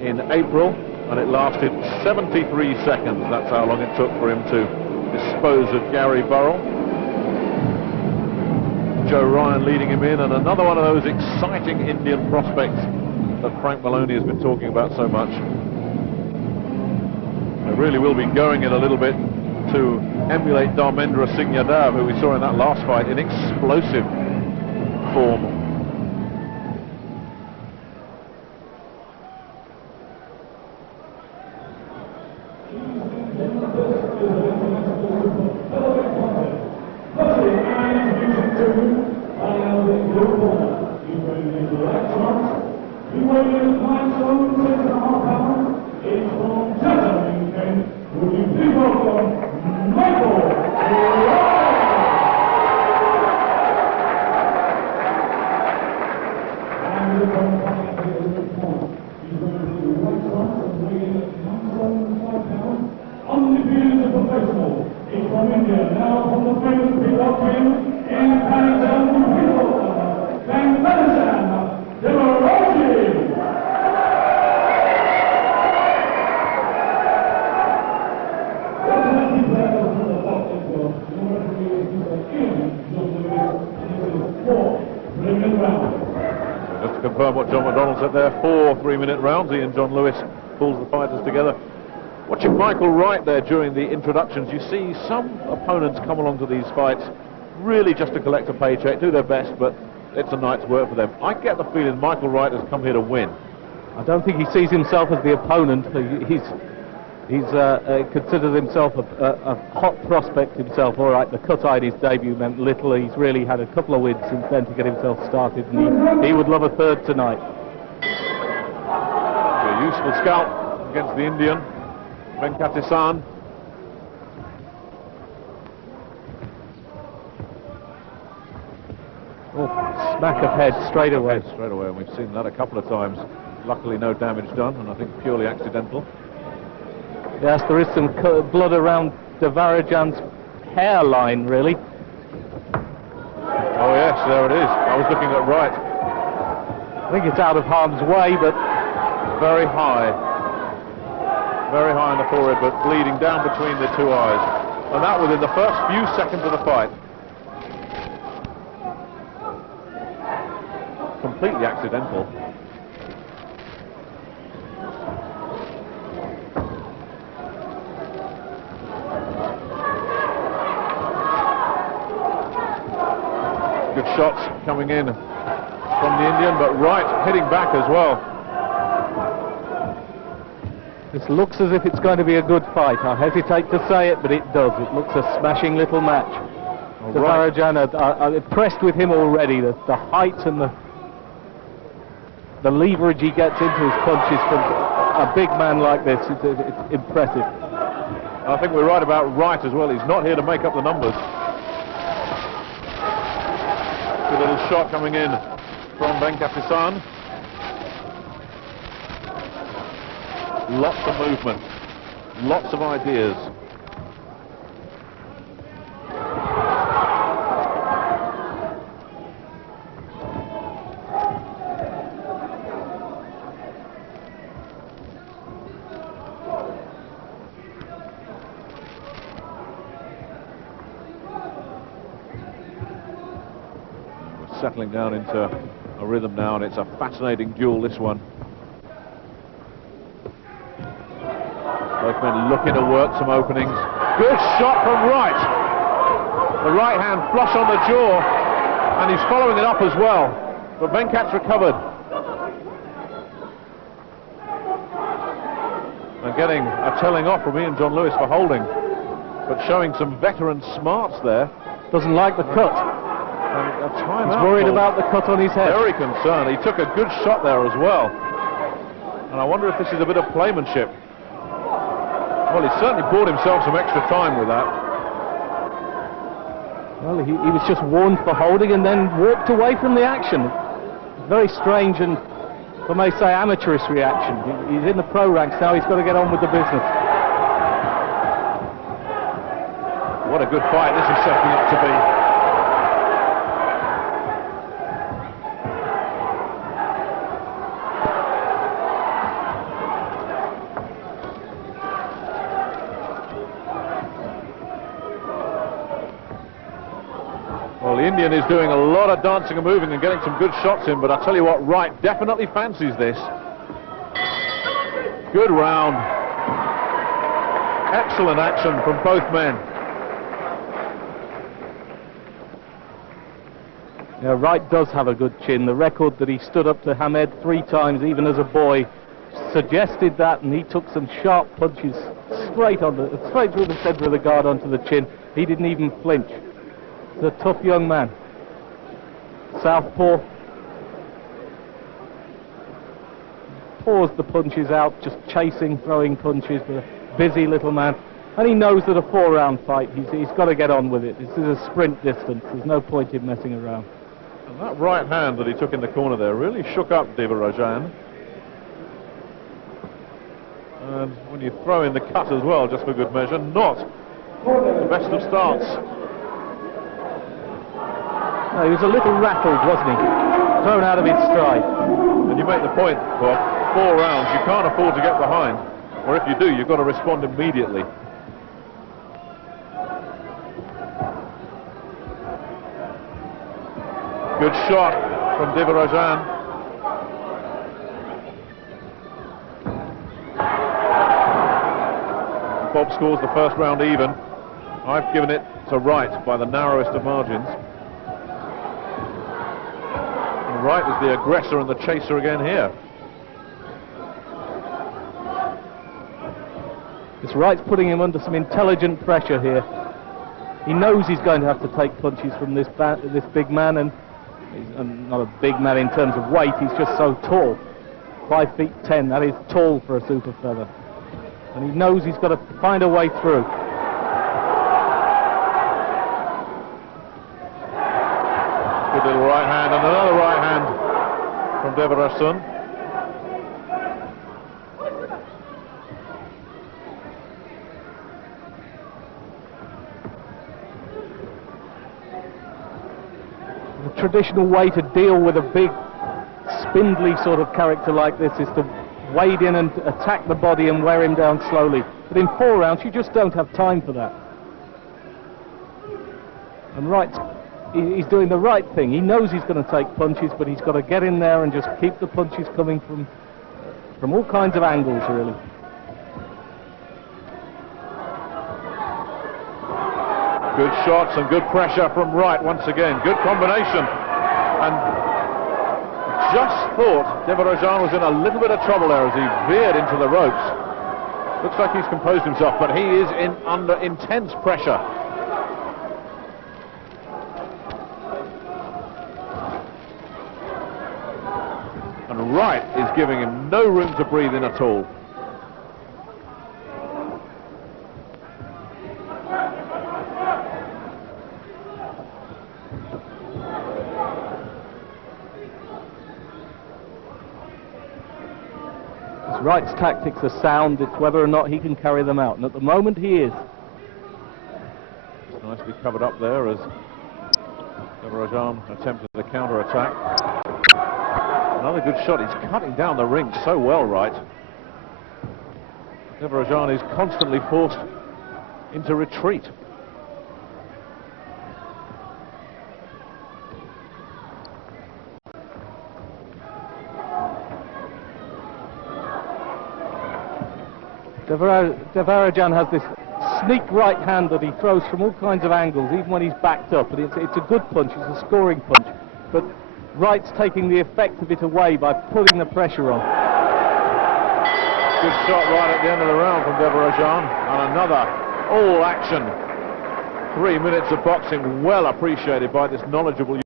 in April, and it lasted 73 seconds. That's how long it took for him to dispose of Gary Burrell. Joe Ryan leading him in, and another one of those exciting Indian prospects that Frank Maloney has been talking about so much. They really will be going it a little bit to emulate Dharmendra Singh Yadav, who we saw in that last fight in explosive form. Just to confirm what John McDonald said there, 4 3-minute rounds. Ian John Lewis pulls the fighters together. Watching Michael Wright there during the introductions, you see some opponents come along to these fights really just to collect a paycheck, do their best, but it's a night's work for them. I get the feeling Michael Wright has come here to win. I don't think he sees himself as the opponent. He's considered himself a hot prospect himself. All right, the cut-eye in his debut meant little. He's really had a couple of wins since then to get himself started, and he would love a third tonight. A useful scalp against the Indian, Venkatisan. Oh, smack of head straight away. Straight away, and we've seen that a couple of times. Luckily no damage done, and I think purely accidental. Yes, there is some blood around Devarajan's hairline, really. Oh yes, there it is. I was looking at Wright. I think it's out of harm's way, but very high. Very high in the forehead, but bleeding down between the two eyes. And that within the first few seconds of the fight. Completely accidental. Good shots coming in from the Indian, but Wright hitting back as well. This looks as if it's going to be a good fight. I hesitate to say it, but it does. It looks a smashing little match. Devarajan are impressed with him already. The height and the leverage he gets into his punches from a big man like this, it's impressive. I think we're right about Wright as well. He's not here to make up the numbers. Good little shot coming in from Venkatisan. Lots of movement, lots of ideas. We're settling down into a rhythm now, and it's a fascinating duel, this one. Both men looking to work some openings. Good shot from Wright. The right hand flush on the jaw, and he's following it up as well. But Venkat's recovered. And getting a telling off from Ian John Lewis for holding, but showing some veteran smarts there. Doesn't like the cut. And a timeout. He's worried about the cut on his head. Very concerned. He took a good shot there as well. And I wonder if this is a bit of playmanship. Well, he certainly bought himself some extra time with that. Well, he was just warned for holding and then walked away from the action. Very strange and, if I may say, amateurish reaction. He's in the pro ranks now, he's got to get on with the business. What a good fight this is setting up to be. Well, the Indian is doing a lot of dancing and moving and getting some good shots in, but I tell you what, Wright definitely fancies this. Good round. Excellent action from both men. Yeah, Wright does have a good chin. The record that he stood up to Hamed 3 times, even as a boy, suggested that, and he took some sharp punches straight through the centre of the guard onto the chin. He didn't even flinch. He's a tough young man. Southpaw pours the punches out, just chasing, throwing punches, but a busy little man. And he knows that a 4-round fight, he's got to get on with it. This is a sprint distance. There's no point in messing around. And that right hand that he took in the corner there really shook up Devarajan. And when you throw in the cut as well, just for good measure, not the best of starts. No, he was a little rattled, wasn't he? Thrown out of his stride. And you make the point, Bob, 4 rounds, you can't afford to get behind. Or if you do, you've got to respond immediately. Good shot from Devarajan. Bob scores the first round even. I've given it to Wright by the narrowest of margins. And Wright is the aggressor and the chaser again here. This Wright's putting him under some intelligent pressure here. He knows he's going to have to take punches from this big man, and he's not a big man in terms of weight, he's just so tall. 5 feet 10, that is tall for a super feather. And he knows he's got to find a way through. Good little right hand, and another right hand from Devarajan. The traditional way to deal with a big, spindly sort of character like this is to wade in and attack the body and wear him down slowly. But in 4 rounds, you just don't have time for that. And Wright, he's doing the right thing. He knows he's going to take punches, but he's got to get in there and just keep the punches coming from all kinds of angles, really. Good shots and good pressure from Wright once again. Good combination. And just thought Devarajan was in a little bit of trouble there as he veered into the ropes. Looks like he's composed himself, but he is under intense pressure. And Wright is giving him no room to breathe in at all. Wright's tactics are sound, it's whether or not he can carry them out, and at the moment he is. It's nicely covered up there as Devarajan attempted the counter-attack. Another good shot. He's cutting down the ring so well, Wright. Devarajan is constantly forced into retreat. Devarajan has this sneak right hand that he throws from all kinds of angles, even when he's backed up. And it's a good punch, it's a scoring punch. But Wright's taking the effect of it away by putting the pressure on. Good shot right at the end of the round from Devarajan. And another all-action 3 minutes of boxing, well appreciated by this knowledgeable